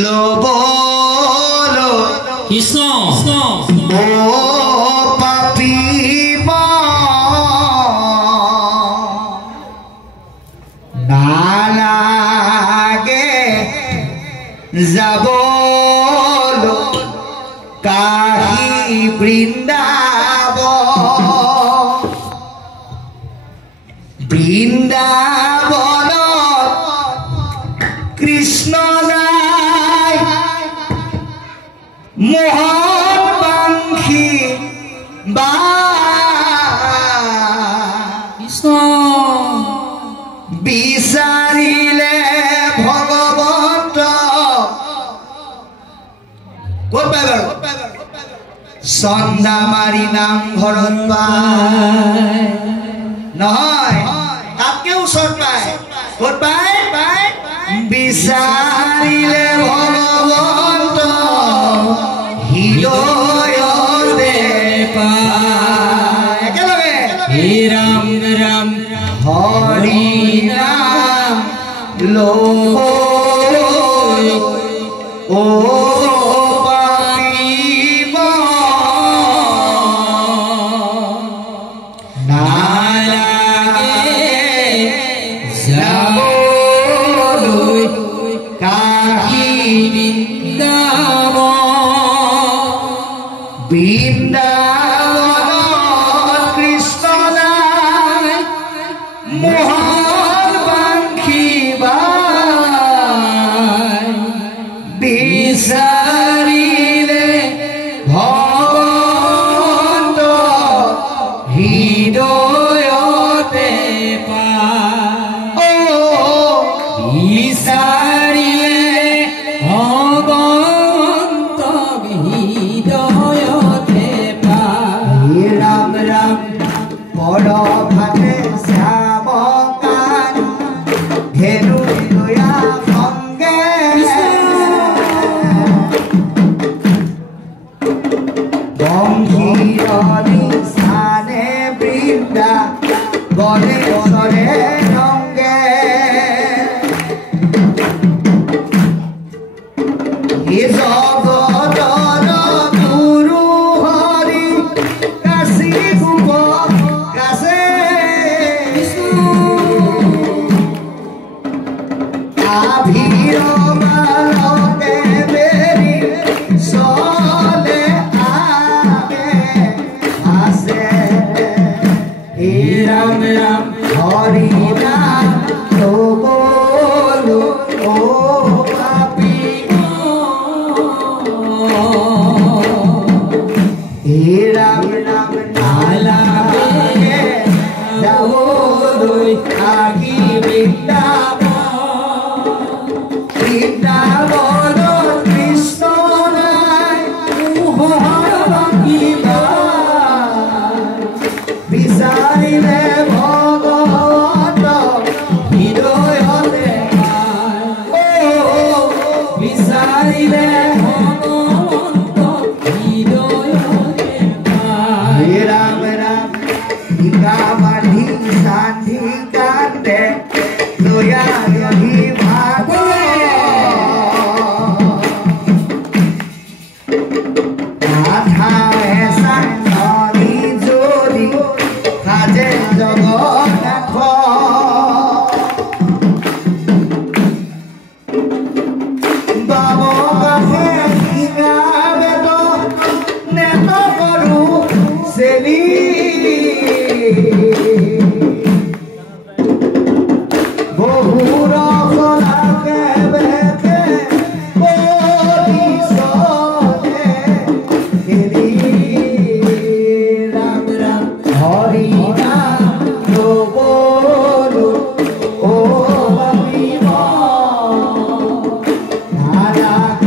লবলো কৃষ্ণ ও পাপী নালাগে যাবলো কাহি বৃন্দাবন কৃষ্ণ যায় মোহন বাঙ্খী বা কৃষ্ণ বিচাৰিলে ভগৱন্ত ক'ত পায় বাৰু চন্দামাৰী নামঘৰত পায় নহয় তাতকে ওচৰত পায় ক'ত পায় বিচাৰিলে ভগৱন্ত হৃদয়তে পায় একেলগে হে ৰাম ৰাম হৰি নাম লয় ও পাপী নালাগে যাবলৈ কাহি বৃন্দাবন কৃষ্ণ যায় মোহন বাঙ্খী বায় বিচাৰিলে ভগৱন্ত হৃদয়তে পায় বিচাৰিলে ভগৱন্ত হৃদয়তে পায় রাম রাম বড় ভাতে শ্যাম কান ধেনু লয়া সঙ্গে বংশীরণী স্থানে বৃন্দা বনে সরে রঙ্গে এ জগতর গুরু হরি কাশী গুপ কাশে আভির বালকে বেরি চলে আগে আসে হে রাম রাম হরি নাম বলো ও পাপী হে রাম রাম নালাগে যাবলৈ কাহি বৃন্দাবন কৃষ্ণ নাই মোহন বাঙ্খী বায় বিচাৰিলে ভগৱন্ত হৃদয়তে পায় বিচাৰিলে ভগৱন্ত হৃদয়তে পায় হে ৰাম ৰাম গীতা বান্ধি সান্ধি কান্দে লয়া গধি ভাগ মাথা এচান ধৰি যদি সাজে জগন্নাথ বাব কাষে শিঙা বেত নেত কৰো চেলি বহুৰ সলাকে বেকে পৰি চলে হেৰি ৰাম ৰাম হৰি নাম লবলো ও পাপী নালাগে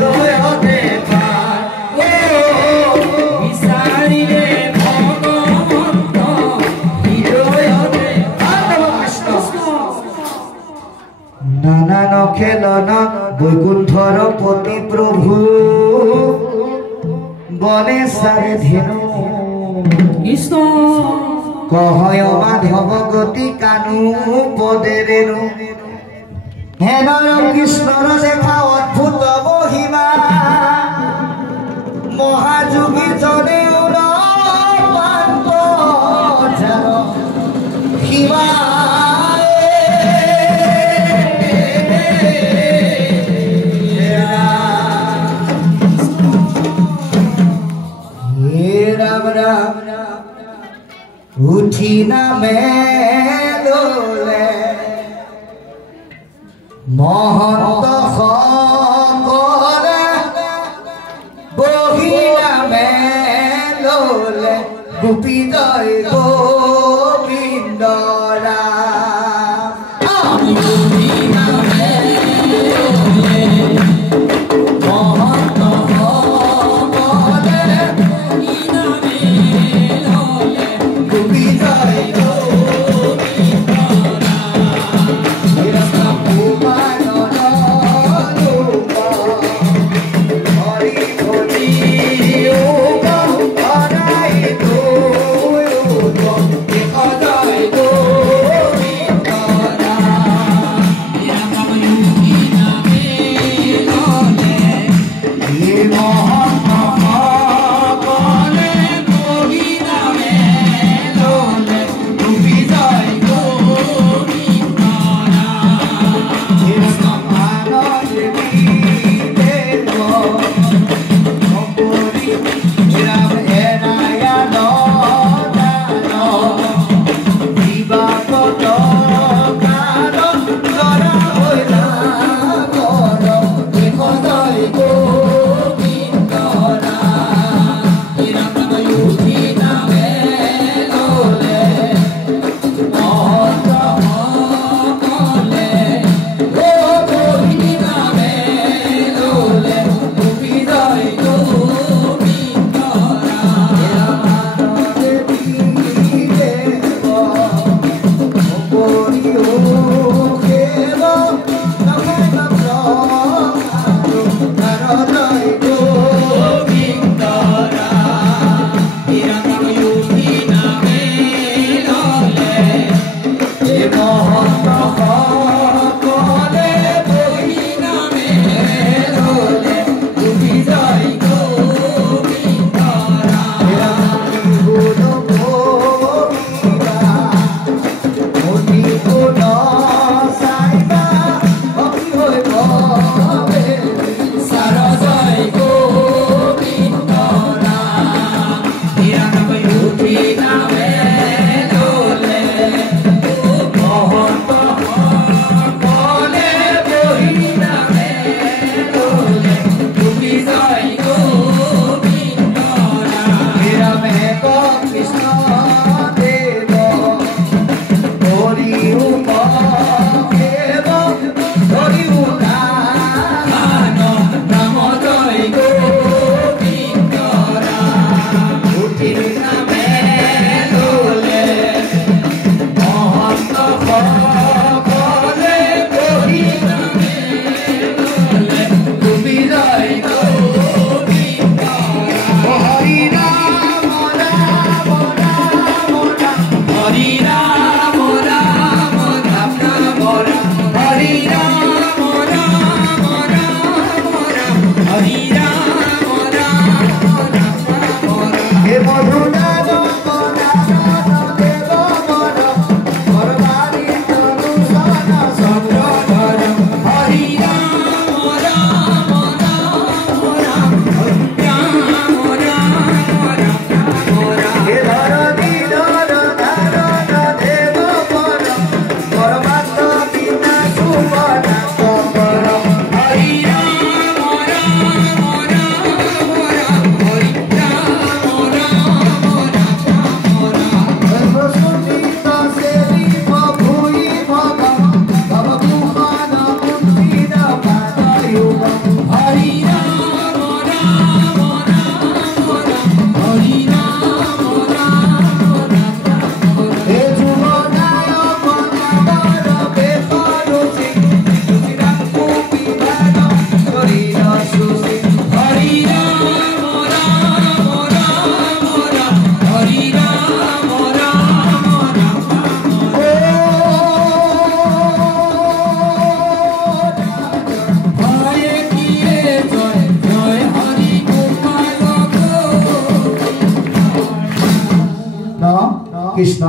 হৃদয়তে পায় বিচাৰিলে ভগৱন্ত হৃদয়তে নানান খেলনা বৈকুণ্ঠৰ পতি প্ৰভু গণেশাৰে ধেনু কৃষ্ণ কহয় মাধৱ গতি কানু পদেৰেনো হেনৰ কৃষ্ণৰ দেখা অদ্ভুত মহিমা মহাযোগী জনে শিৱা রাম রাম উঠি নামে দোলে মহন্ত সকলে বহি নামে দোলে গোপী জয় গোবিন্দ রাম মহন্ত কৃষ্ণ